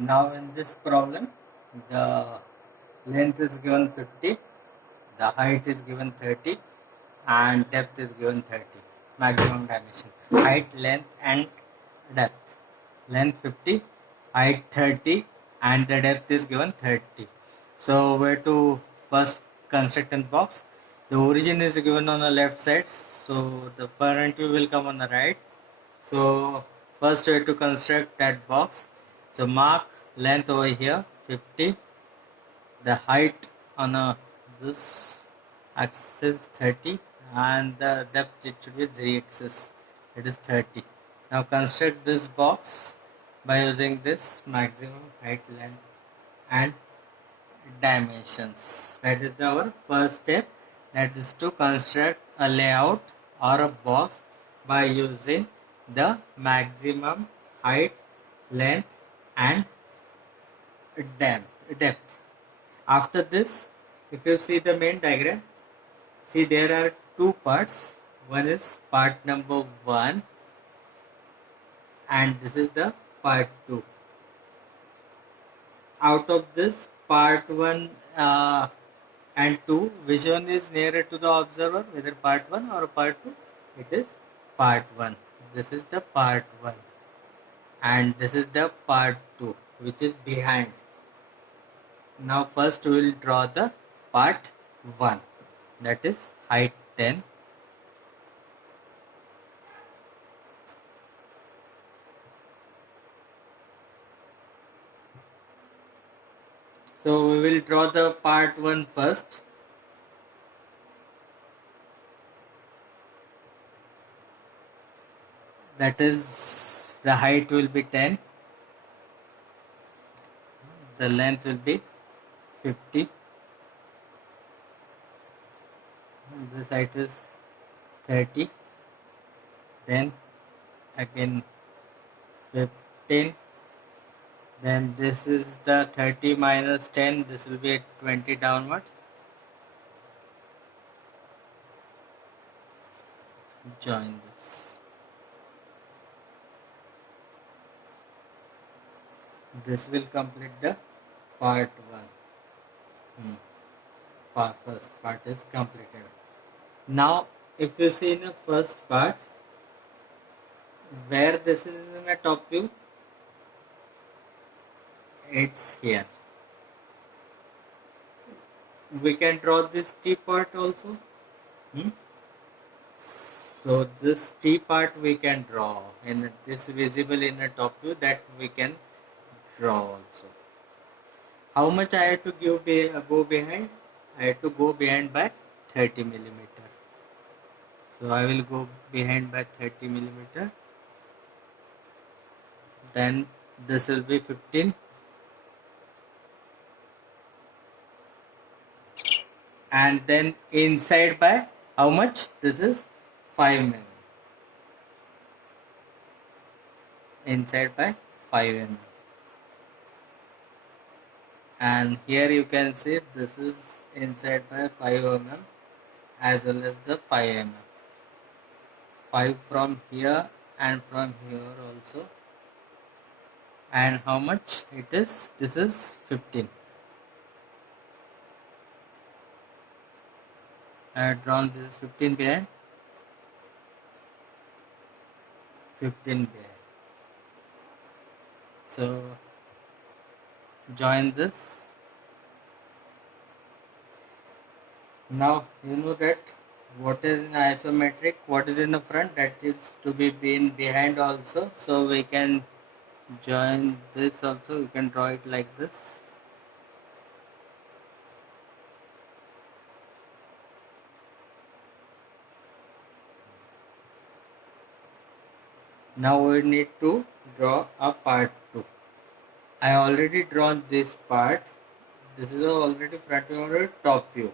Now in this problem, the length is given 50, the height is given 30, and depth is given 30. Maximum dimension: height, length, and depth. Length 50, height 30, and the depth is given 30. So where to first construct a box? The origin is given on the left side, so the front view will come on the right. So first we have to construct that box. So mark length over here 50, the height on this axis 30, and the depth it should be z axis, it is 30. Now construct this box by using this maximum height, length, and dimensions. That is our first step, that is to construct a layout or a box by using the maximum height, length, and depth. After this, if you see the main diagram, see there are two parts. One is part number 1 and this is the part 2. Out of this part 1 and 2, which one is nearer to the observer, whether part 1 or part 2? It is part 1. This is the part 1 and this is the part 2, which is behind. Now first we will draw the part 1, that is height 10. So we will draw the part 1 first. That is, the height will be 10, the length will be 50, this height is 30, then again 15, then this is the 30 minus 10, this will be 20 downward. Join this. This will complete the part 1. First part is completed. Now if you see in the first part, where this is in a top view, it's here. We can draw this T part also. So this T part we can draw, and this visible in the top view, that we can draw also. How much I have to go behind? I have to go behind by 30 millimeter. So I will go behind by 30 millimeter. Then this will be 15. And then inside by how much? This is 5 mm. Inside by 5 mm. And here you can see this is inside by 5 mm as well as the 5 mm. 5 from here and from here also. And how much it is? This is 15. I have drawn this 15 behind. 15 behind. So join this. Now you know that what is in isometric, what is in the front, that is to be behind also. So we can join this also. We can draw it like this. Now we need to draw a part 2. I already drawn this part. This is already front view or top view.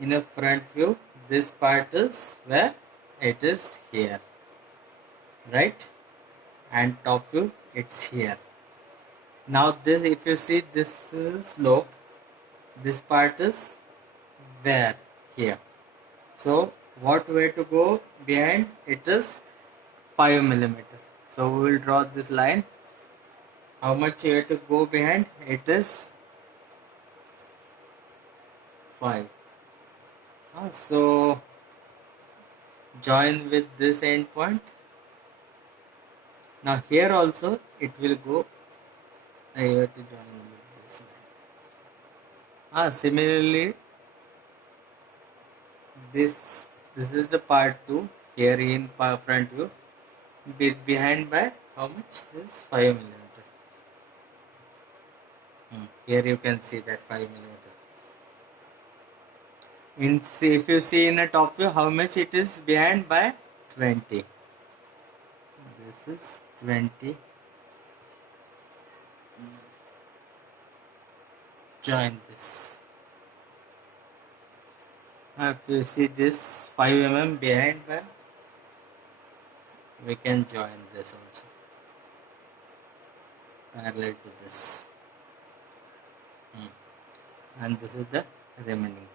In a front view, this part is where? It is here, right? And top view, it's here. Now this, if you see, this is slope. This part is where? Here. So what way to go behind? It is 5 millimeter. So we will draw this line. How much you have to go behind? It is 5. So join with this endpoint. Now here also it will go. I have to join with this line. Similarly, this is the part 2. Here in front view, behind by how much is 5 millimeter. Here you can see that 5 millimeter. If you see in a top view, how much it is behind by 20. This is 20. Join this. If you see this 5 mm behind by, we can join this also parallel to this. And this is the remaining.